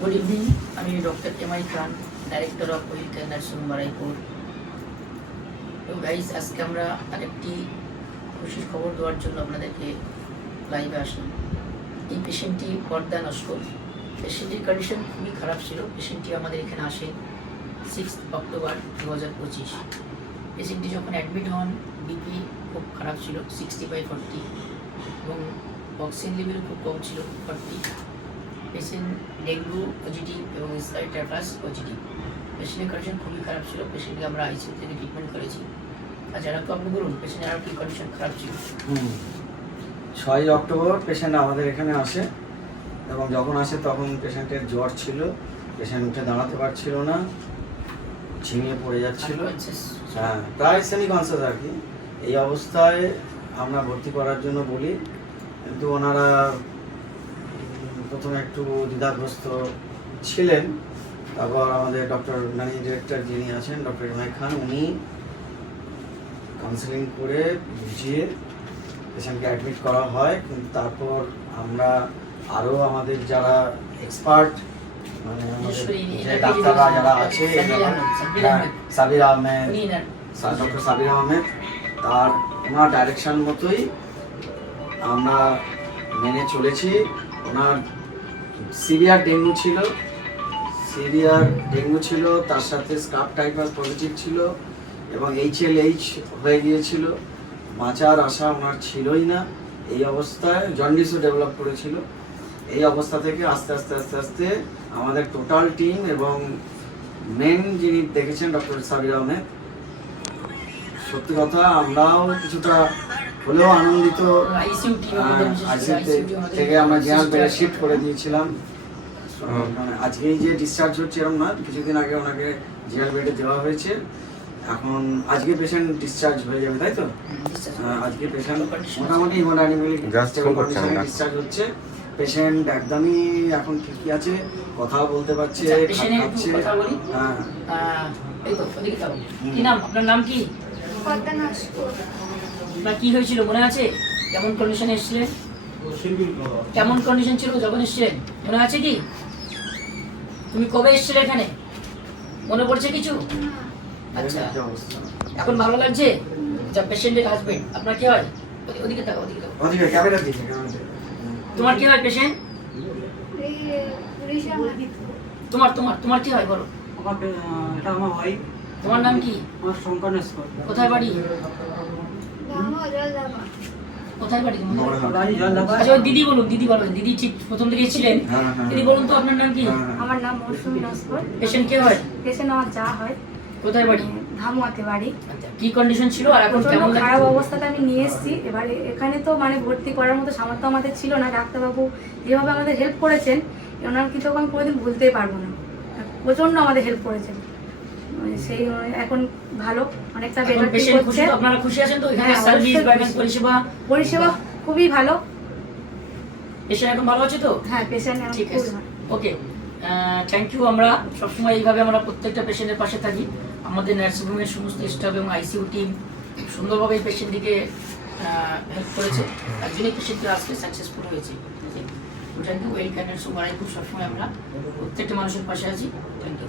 Good evening, আমি doctor MI Khan, director of well Care Nursing Baruipur. তো guys, আজকে আমরা আরেকটি খুশির খবর দেওয়ার জন্য আপনাদেরকে লাইভে আসলাম। এই পেশেন্টটি পর্দা নষ্ট। পেশেন্টের কন্ডিশন খুবই খারাপ ছিল। পেশেন্টটি আমাদের এখানে আসে 6 অক্টোবর 2025। পেশেন্টটি যখন অ্যাডমিট হন, বিপি খুব খারাপ ছিল, 60/40, এবং অক্সিজেন লেভেল খুব কম ছিল, 40। পেশেন্ট ডেঙ্গু পজিটিভ এবং স্কাইটাইফাস পজিটিভ। পেশেন্টের কন্ডিশন খুবই খারাপ ছিল। পেশেন্টকে আমরা আইসিইউ থেকে ট্রিটমেন্ট করেছি। আচ্ছা, তো আপনি বলুন, পেশেন্টের আর কি কন্ডিশন খারাপ ছিল? 6 অক্টোবর পেশেন্ট আমাদের এখানে আসে, এবং যখন আসে তখন পেশেন্টের জ্বর ছিল, পেশেন্ট উঠে দাঁড়াতে পারছিল না, ঝিমিয়ে পড়ে যাচ্ছিল, হ্যাঁ প্রায় সেমি কনসিয়াস আর কি। এই অবস্থায় আমরা ভর্তি করার জন্য বলি, কিন্তু ওনারা প্রথমে একটু দ্বিধাগ্রস্ত ছিলেন। তারপর আমাদের ডক্টর ম্যানেজিং ডিরেক্টর যিনি আছেন, ডক্টর এমআই খান, উনি কাউন্সেলিং করে বুঝিয়ে পেশেন্টকে অ্যাডমিট করা হয়। কিন্তু তারপর আমরা আরও আমাদের যারা এক্সপার্ট, মানে আমাদের যে ডাক্তাররা যারা আছে, সাবির আহমেদ, ডক্টর সাবির আহমেদ, তার ওনার ডাইরেকশন মতোই আমরা মেনে চলেছি। ওনার সিভিয়ার ডেঙ্গু ছিল, তার সাথে স্কাব টাইফাস পজিটিভ ছিল, এবং HLH হয়ে গিয়েছিল। বাঁচার আশা ওনার ছিলই না। এই অবস্থায় জন্ডিসও ডেভেলপ করেছিল। এই অবস্থা থেকে আস্তে আস্তে আমাদের টোটাল টিম এবং মেন যিনি দেখেছেন ডক্টর সাবির আহমেদ, সত্যি কথা আমরাও কিছুটা হলেও আনন্দিত। আইসিইউ থেকে আমরা জেনারেল বেডে শিফট করে দিয়েছিলাম। মানে আজকেই যে ডিসচার্জ হচ্ছে এরকম না, কিছুদিন আগে ওনাকে জেনারেল বেডে দেওয়া হয়েছে। এখন আজকে পেশেন্ট ডিসচার্জ হয়ে যাবে, তাই তো? আজকে পেশেন্ট মোটামুটি হিমোডাইনামিক ডিসচার্জ হচ্ছে। পেশেন্ট একদমই এখন ঠিকই আছে, কথাও বলতে পারছে, খাচ্ছে। কি নাম আপনার? নাম কি? আপনার কি হয়েছিল মনে আছে? কেমন কন্ডিশনে এসেছিলেন? কেমন কন্ডিশন ছিল যখন এসেছিলেন মনে আছে কি? তুমি কবে এসেছিলে এখানে, মনে পড়ছে কিছু? আচ্ছা, এখন ভালো লাগছে? যা পেশেন্টের হাজবেন্ড, আপনার কি হয়? ওদিকে তাকাও, ওদিকে ক্যামেরা দিকে। তোমার কি হয় পেশেন্ট? তোমার তোমার তোমার কি হয় বলো? এটা আমার ভাই। তোমার নাম কি? আমার শঙ্কর নস্কর। কোথায় বাড়ি? কোথায় বাড়ি তোমার? আচ্ছা, দিদি বলুন, দিদি বলুন। দিদি ঠিক প্রথম থেকে ছিলেন। দিদি বলুন তো, আপনার নাম কি? আমার নাম মৌসুমী নস্কর। পেশেন্ট কে হয়? পেশেন্ট আমার যা হয়। কোথায় বাড়ি? ধামুয়াতে বাড়ি। আচ্ছা, কি কন্ডিশন ছিল আর এখন কেমন লাগছে? খারাপ অবস্থাতে আমি নিয়ে এসেছি। এবারে এখানে তো মানে ভর্তি করার মতো সামর্থ্য আমাদের ছিল না। ডাক্তারবাবু যেভাবে আমাদের হেল্প করেছেন, ওনার কিন্তু আমি কোনোদিন ভুলতেই পারবো না। প্রচন্ড আমাদের হেল্প করেছেন। সেই এখন ভালো, অনেকটা বেটার হচ্ছে। আপনারা খুশি আছেন তো? এখানে সার্ভিস বা পরিষেবা খুবই ভালো। পেশেন্ট এখন ভালো আছে তো? হ্যাঁ, পেশেন্ট এখন ঠিক খুবই আছে। ভালো। ওকে, থ্যাংক ইউ। আমরা সবসময় এইভাবে আমরা প্রত্যেকটা পেশেন্টের পাশে থাকি। আমাদের নার্সিংহোমের সমস্ত স্টাফ এবং আইসিইউ টিম সুন্দরভাবে এই পেশেন্টটিকে হেল্প করেছে। তার জন্যই পেশেন্টটা আজকে সাকসেসফুল হয়েছে। Thank you. Well Care Nursing Baruipur সবসময় আমরা প্রত্যেকটা মানুষের পাশে আছি। Thank you.